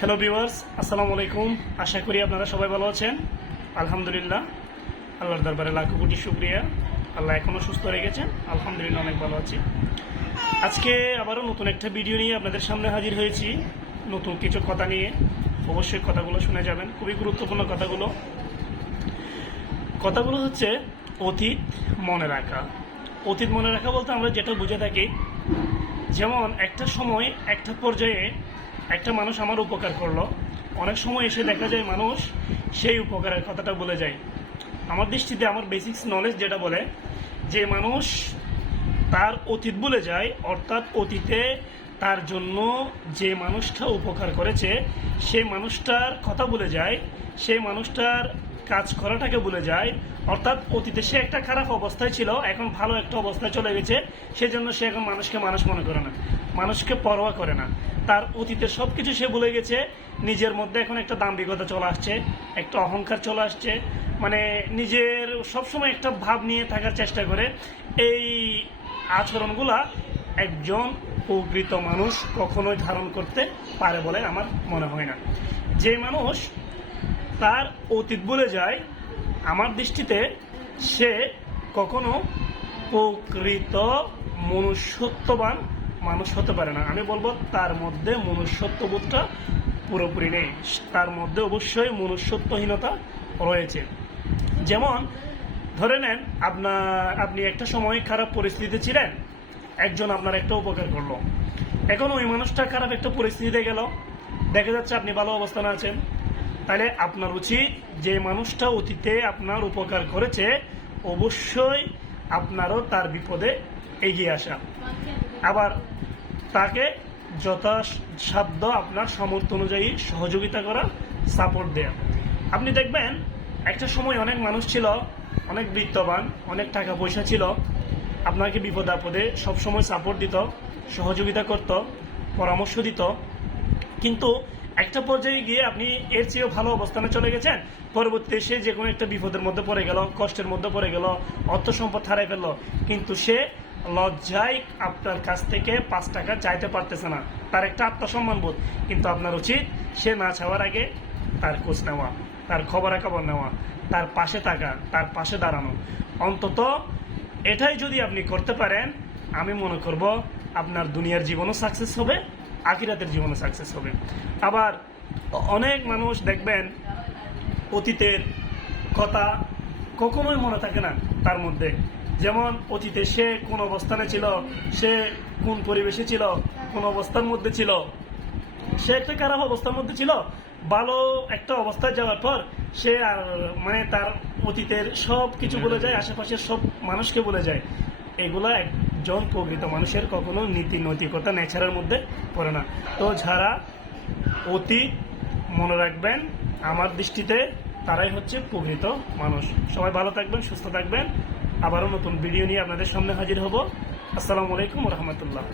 Hello viewers, আসসালামু আলাইকুম। আশা করি আপনারা সবাই ভালো আছেন। আলহামদুলিল্লাহ, আল্লাহর দরবারে লাখো কোটি শুকরিয়া। আল্লাহ এখনও সুস্থ রেখেছেন, আলহামদুলিল্লাহ অনেক ভালো আছি। আজকে আবারও নতুন একটা ভিডিও নিয়ে আপনাদের সামনে হাজির হয়েছি, নতুন কিছু কথা নিয়ে। অবশ্যই কথাগুলো শুনে যাবেন, খুবই গুরুত্বপূর্ণ কথাগুলো হচ্ছে অতীত মনে রাখা। অতীত মনে রাখা বলতে আমরা যেটা বুঝে থাকি, যেমন একটা সময় একটা পর্যায়ে একটা মানুষ আমার উপকার করলো, অনেক সময় এসে দেখা যায় মানুষ সেই উপকারের কথাটা বলে যায়। আমার দৃষ্টিতে আমার বেসিক্স নলেজ যেটা বলে যে মানুষ তার অতীত ভুলে যায়, অর্থাৎ অতীতে তার জন্য যে মানুষটা উপকার করেছে সেই মানুষটার কথা ভুলে যায়, সেই মানুষটার কাজ করাটাকে ভুলে যায়। অর্থাৎ অতীতে সে একটা খারাপ অবস্থায় ছিল, এখন ভালো একটা অবস্থায় চলে গেছে, সেজন্য সে এখন মানুষকে মানুষ মনে করে না, মানুষকে পরোয়া করে না। তার অতীতের সব কিছু সে ভুলে গেছে। নিজের মধ্যে এখন একটা দাম্ভিকতা চলে আসছে, একটা অহংকার চলে আসছে, মানে নিজের সবসময় একটা ভাব নিয়ে থাকার চেষ্টা করে। এই আচরণগুলা একজন প্রকৃত মানুষ কখনোই ধারণ করতে পারে বলে আমার মনে হয় না। যে মানুষ তার অতীত ভুলে যায়, আমার দৃষ্টিতে সে কখনো প্রকৃত মনুষ্যত্ববান মানুষ হতে পারে না। আমি বলবো তার মধ্যে মনুষ্যত্ববোধটা পুরোপুরি নেই, তার মধ্যে অবশ্যই মনুষ্যত্বহীনতা রয়েছে। যেমন ধরে নেন আপনি একটা সময় খারাপ পরিস্থিতিতে ছিলেন, একজন আপনার একটা উপকার করলো, এখন ওই মানুষটা খারাপ একটা পরিস্থিতিতে গেল, দেখা যাচ্ছে আপনি ভালো অবস্থানে আছেন, তাহলে আপনার উচিত যে মানুষটা অতীতে আপনার উপকার করেছে অবশ্যই আপনারও তার বিপদে এগিয়ে আসা, আবার তাকে যথাসাধ্য আপনার সামর্থ্য অনুযায়ী সহযোগিতা করা, সাপোর্ট দেয়া। আপনি দেখবেন একটা সময় অনেক মানুষ ছিল, অনেক বিত্তবান, অনেক টাকা পয়সা ছিল, আপনাকে বিপদ আপদে সবসময় সাপোর্ট দিত, সহযোগিতা করত, পরামর্শ দিত। কিন্তু একটা পর্যায়ে গিয়ে আপনি এর চেয়েও ভালো অবস্থানে চলে গেছেন, পরবর্তীতে সে যে কোনো একটা বিপদের মধ্যে পড়ে গেল, কষ্টের মধ্যে পড়ে গেল, অর্থ সম্পদ হারাই ফেললো, কিন্তু সে লজ্জায় আপনার কাছ থেকে 5 টাকা চাইতে পারতেছে না, তার একটা আত্মসম্মান বোধ। কিন্তু আপনার উচিত সে না চাওয়ার আগে তার খোঁজ নেওয়া, তার খবরাখবর নেওয়া, তার পাশে থাকা, তার পাশে দাঁড়ানো। অন্তত এটাই যদি আপনি করতে পারেন, আমি মনে করব আপনার দুনিয়ার জীবনও সাকসেস হবে, আখিরাতের জীবনও সাকসেস হবে। আবার অনেক মানুষ দেখবেন অতীতের কথা কখনোই মনে থাকে না তার মধ্যে। যেমন অতীতে সে কোন অবস্থানে ছিল, সে কোন পরিবেশে ছিল, কোন অবস্থার মধ্যে ছিল, সে একটা খারাপ অবস্থার মধ্যে ছিল, ভালো একটা অবস্থায় যাওয়ার পর সে মানে তার অতীতের সব কিছু বলে যায়, আশেপাশের সব মানুষকে বলে যায়। এগুলা একজন প্রকৃত মানুষের কখনো নীতি নৈতিকতা নেচারের মধ্যে পড়ে না। তো যারা অতীত মনে রাখবেন, আমার দৃষ্টিতে তারাই হচ্ছে প্রকৃত মানুষ। সবাই ভালো থাকবেন, সুস্থ থাকবেন। আবারও নতুন ভিডিও নিয়ে আপনাদের সামনে হাজির হব। আসসালামু আলাইকুম ওয়া রাহমাতুল্লাহ।